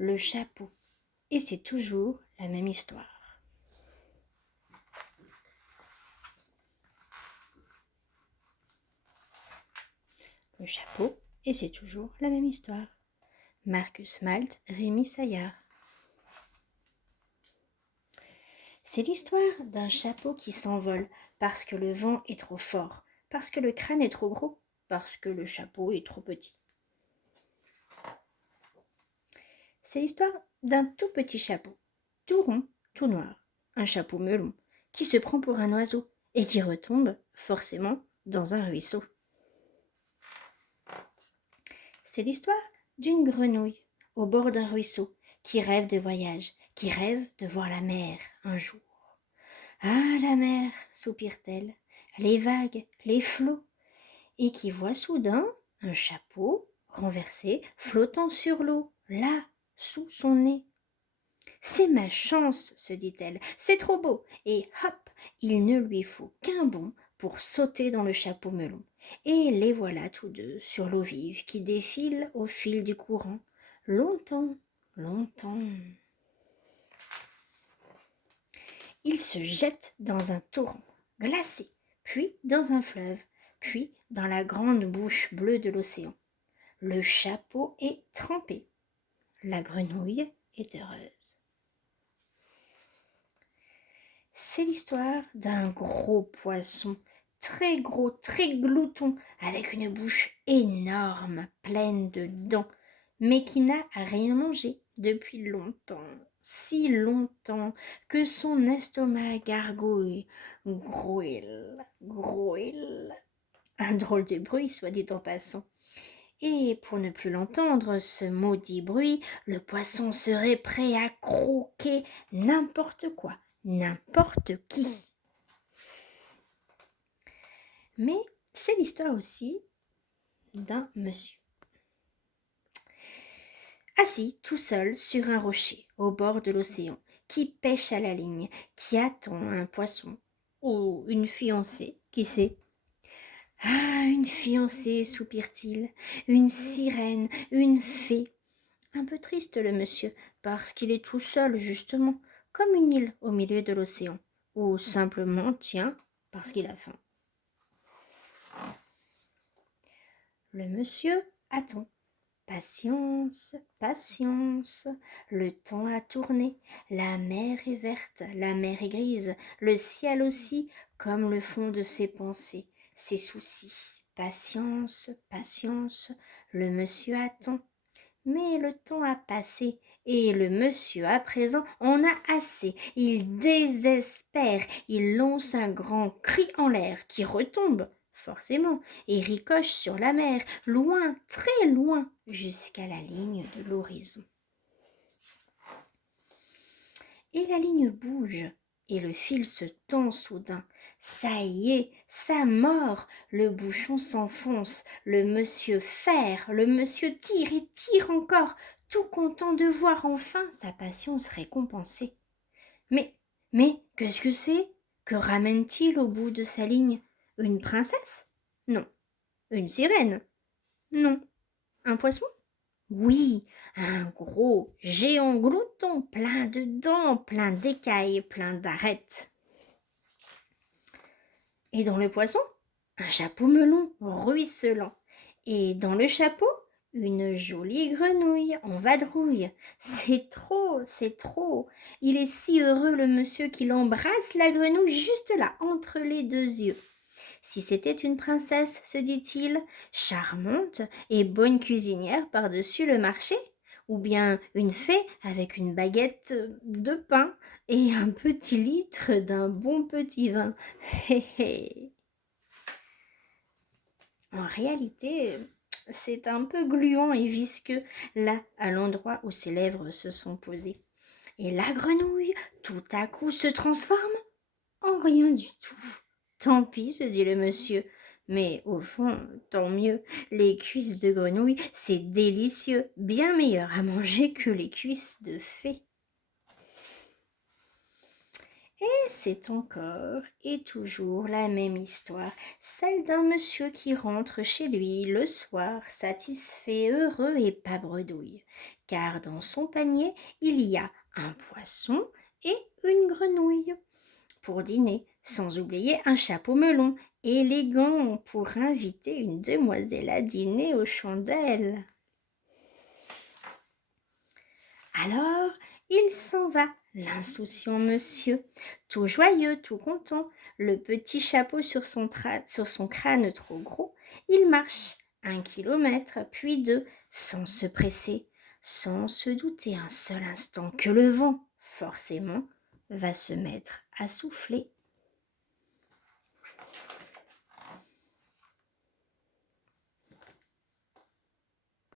le chapeau. Et c'est toujours la même histoire. Le chapeau, et c'est toujours la même histoire. Marcus Malt, Rémi Saillard. C'est l'histoire d'un chapeau qui s'envole parce que le vent est trop fort, parce que le crâne est trop gros, parce que le chapeau est trop petit. C'est l'histoire d'un tout petit chapeau, tout rond, tout noir, un chapeau melon, qui se prend pour un oiseau et qui retombe, forcément, dans un ruisseau. C'est l'histoire d'une grenouille au bord d'un ruisseau qui rêve de voyage, qui rêve de voir la mer un jour. Ah, la mer, soupire-t-elle, les vagues, les flots, et qui voit soudain un chapeau renversé flottant sur l'eau, là, sous son nez. C'est ma chance, se dit-elle, c'est trop beau, et hop, il ne lui faut qu'un bond pour sauter dans le chapeau melon. Et les voilà tous deux sur l'eau vive qui défile au fil du courant, longtemps, longtemps. Ils se jettent dans un torrent glacé, puis dans un fleuve, puis dans la grande bouche bleue de l'océan. Le chapeau est trempé. La grenouille est heureuse. C'est l'histoire d'un gros poisson, très gros, très glouton, avec une bouche énorme, pleine de dents, mais qui n'a rien mangé depuis longtemps, si longtemps que son estomac gargouille, grouille, grouille. Un drôle de bruit, soit dit en passant. Et pour ne plus l'entendre, ce maudit bruit, le poisson serait prêt à croquer n'importe quoi, n'importe qui. Mais c'est l'histoire aussi d'un monsieur. Assis tout seul sur un rocher au bord de l'océan, qui pêche à la ligne, qui attend un poisson ou une fiancée, qui sait. Ah, une fiancée, soupire-t-il, une sirène, une fée. Un peu triste le monsieur, parce qu'il est tout seul justement, comme une île au milieu de l'océan, ou simplement, tiens, parce qu'il a faim. Le monsieur attend. Patience, patience, le temps a tourné, la mer est verte, la mer est grise, le ciel aussi, comme le fond de ses pensées, ses soucis. Patience, patience, le monsieur attend. Mais le temps a passé, et le monsieur à présent en a assez. Il désespère, il lance un grand cri en l'air qui retombe, forcément, et ricoche sur la mer, loin, très loin, jusqu'à la ligne de l'horizon. Et la ligne bouge, et le fil se tend soudain. Ça y est, ça mord, le bouchon s'enfonce, le monsieur ferre, le monsieur tire et tire encore, tout content de voir enfin sa patience récompensée. Mais, qu'est-ce que c'est? Que ramène-t-il au bout de sa ligne? Une princesse? Non. Une sirène? Non. Un poisson? Oui, un gros géant glouton, plein de dents, plein d'écailles, plein d'arêtes. Et dans le poisson, un chapeau melon ruisselant. Et dans le chapeau, une jolie grenouille en vadrouille. C'est trop, c'est trop. Il est si heureux le monsieur qu'il embrasse la grenouille juste là, entre les deux yeux. Si c'était une princesse, se dit-il, charmante et bonne cuisinière par-dessus le marché, ou bien une fée avec une baguette de pain et un petit litre d'un bon petit vin. Hé hé. En réalité, c'est un peu gluant et visqueux, là, à l'endroit où ses lèvres se sont posées. Et la grenouille, tout à coup, se transforme en rien du tout. Tant pis, se dit le monsieur. Mais au fond, tant mieux. Les cuisses de grenouille, c'est délicieux, bien meilleur à manger que les cuisses de fée. Et c'est encore et toujours la même histoire, celle d'un monsieur qui rentre chez lui le soir, satisfait, heureux et pas bredouille, car dans son panier il y a un poisson et une grenouille pour dîner, sans oublier un chapeau melon, élégant pour inviter une demoiselle à dîner aux chandelles. Alors, il s'en va, l'insouciant monsieur, tout joyeux, tout content, le petit chapeau sur son crâne trop gros. Il marche 1 kilomètre, puis 2, sans se presser, sans se douter un seul instant que le vent, forcément, va se mettre à souffler.